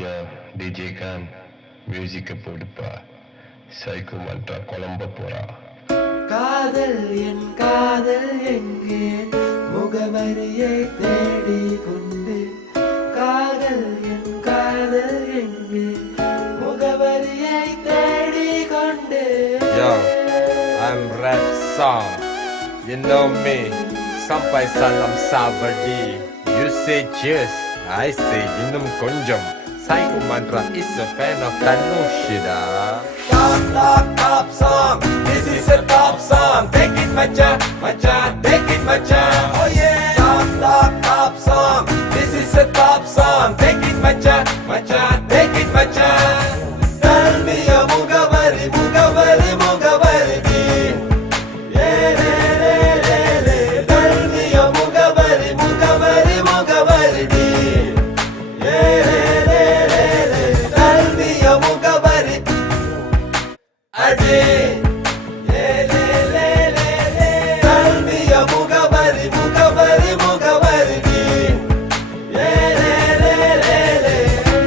யா DJ Khan மியூசிக்கை போடுப்பா. Psycho Mantra குழம்ப போறா. காதல் என் காதல் எங்கே முகவரியை தேடி கொண்டு காதல் என் காதல் எங்கே முகவரியை தேடி கொண்டு Yo, I'm Rap Song. You know me. Sampai salam sabadi. You say cheers, I say இன்னும் கொஞ்சம். Psycho Mantra is a fan of Tanushida. Top song. This is a top song. Take it macha, macha, take it macha. Oh yeah. Top song. This is a top song. Take it macha, macha, take it macha. Tell me a mugavari, mugavari, mugavari. Yeah, tell me a mugavari, mugavari, mugavari. Yeah, tell me a mugavari. Adi. Yeah, tell me a mugavari, mugavari, mugavari.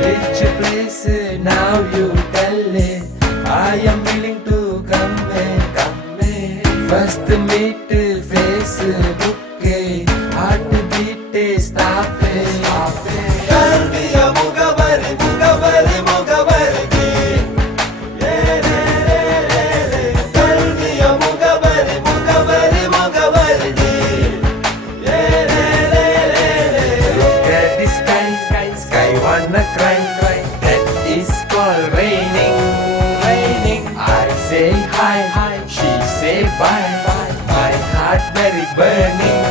Which place now you tell it I am willing to come first meet Facebook heartbeat stop Tell me a mugavari, mugavari, mugavari. Tell me a mugavari, mugavari, mugavari. Look at the sky wanna cry that is called raining I say hi she say bye my heart very burning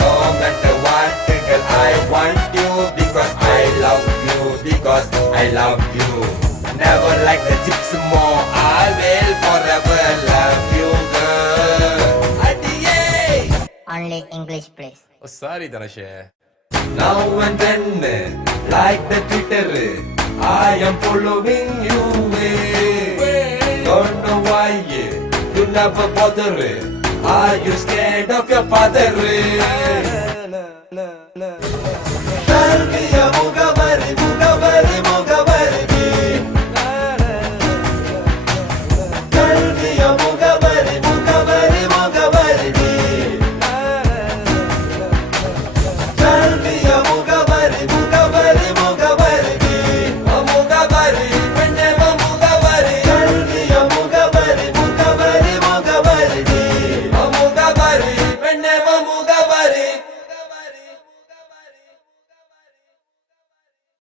No matter what, girl, I want you because I love you, because I love you. Never like the gypsy more, I will forever love you, girl. Adiye. Only English, please. Oh, sorry, Dhanashe. Now and then, like the Twitter, I am following you. Don't know why you never bother. Are you scared of your father? Tell me a